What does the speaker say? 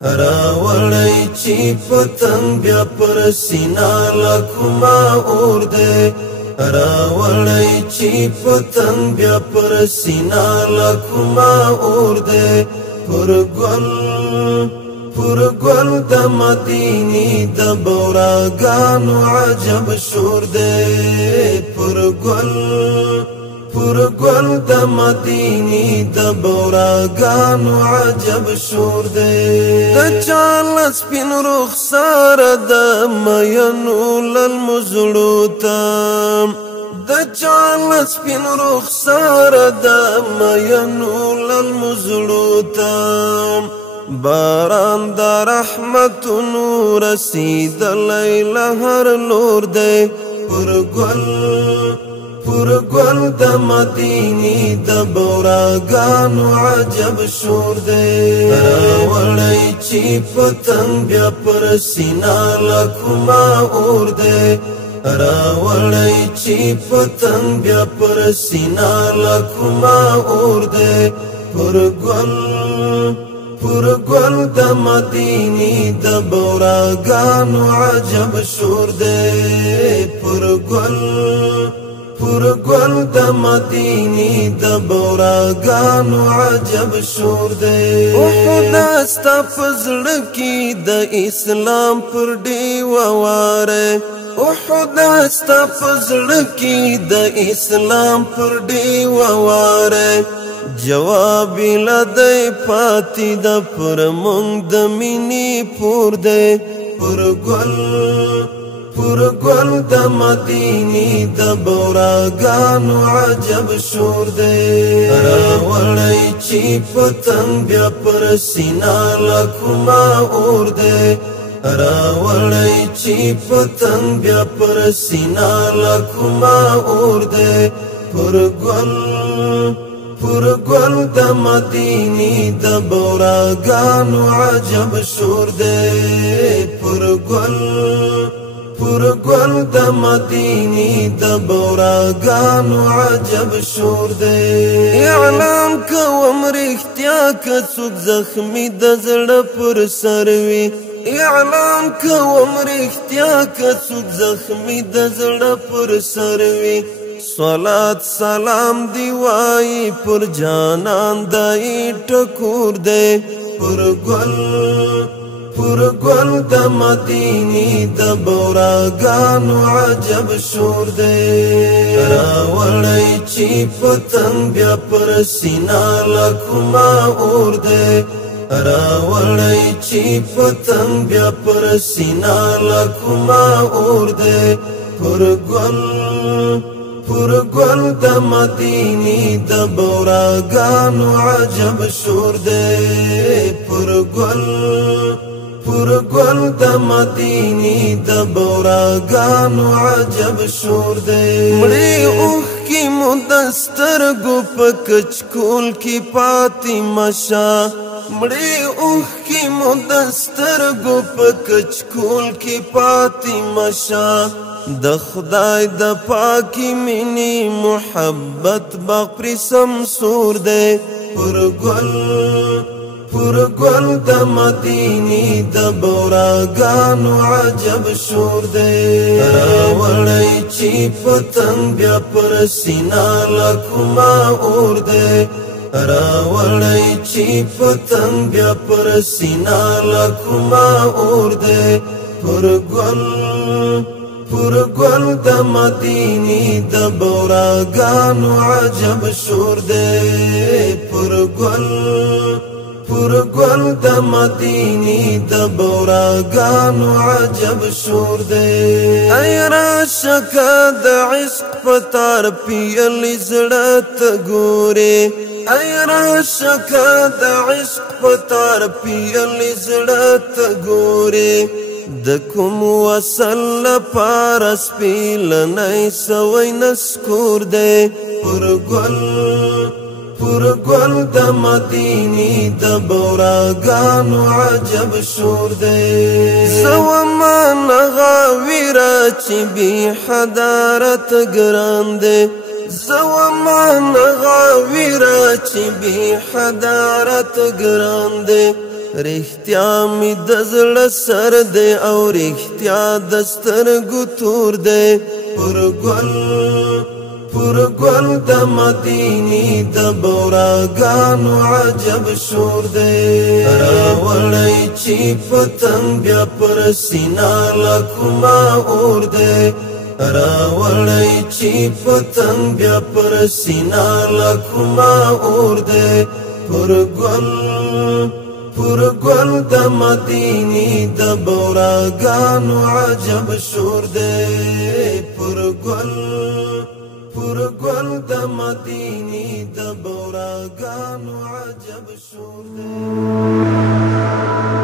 راوړی چې پتنګ بیا پر سینا لکما اور دی راوړی چې پتنګ بیا پر سینا لکما اور دی پر ګل د مدینې د بوراګانو عجب شور دی پر ګل د مدینې د بوراګانو عجب شور دی د چال سپین رخسار د مینو للمزړو ته د چال سپین رخسار د مینو للمزړو ته باران د رحمتونو رسیدلی له هر لور دی پر ګل د مدینې د بوراګانو عجب شور دی راوړی چې پتنګ بیا پر سینا لکما اور دی راوړی چې پتنګ بیا پر سینا لکما اور دی پر ګل د مدینې د بوراګانو عجب شور دی پر ګل د مدینې د بوراګانو عجب شور دی خدا ستا په زړه کې د اسلام پر ډیوه واره خدا ستا په زړه کې د اسلام پر ډیوه واره جواب لدی پاتی د پر مونږ د مینې پور دی پر ګل د مدینې د بوراګانو عجب شور دی راوړی چې پتنګ بیا پر سینا لکما اور دی راوړی چې پتنګ بیا پر سینا لکما اور دی پر ګل د مدینې د بوراګانو عجب شور دی پر ګل د مدینې د بوراګانو عجب شور دی اعلان کوم رښتیا که څوک زخمي د زړه پر سر وي اعلان کوم رښتیا که څوک زخمي د زړه پر سر وي صلات سلام دی وای پر جانان دای ټکور دی پر ګل د مدینې د بوراګانو عجب شور دی راوړی چې پتنګ بیا پر سینا لکما اور دی راوړی چې پتنګ بیا پر سینا لکما اور دی پر ګل د مدینې د بوراګانو عجب شور دی پر ګل د مدینې د بوراګانو عجب شور دی مړې اوښکې مو د سترګو په کچکول کې پاتې مشه مړې اوښکې مو د سترګو په کچکول کې پاتې مشه د خدای د پاکی مینې محبت بغپری سمسور دی پر ګل د مدینې د بوراګانو عجب شور دی راوړی چې پتنګ بیا پر سینا لکما اور دی راوړی چې پتنګ بیا پر سینا لکما اور دی پر ګل د مدینې د بوراګانو عجب شور دی پر ګل د مدینې د بوراګانو عجب شور دی ای راشه که د عشق په تار پیلې زړه ته ګورې ای راشه که د عشق په تار پیلې زړه ته ګورې د کوم وصل لپاره سپیلنی سوی نسکور دی پر ګل د مدینې د بوراګانو عجب شور دی زوما نغاویره چې بی حدارت ګران دی زوما نغاویره چې بی حدارت ګران دی رښتیا می د زړه سر دی او رښتیا د سترګو تور دی پر ګل د مدینې د بوراګانو عجب شور دی راوړی چې پتنګ بیا پر سینا لکما اور دی راوړی چې پتنګ بیا پر سینا لکما اور دی پر ګل د مدینې د بوراګانو عجب شور دی پر ګل د مدینې د بوراګانو عجب شور دی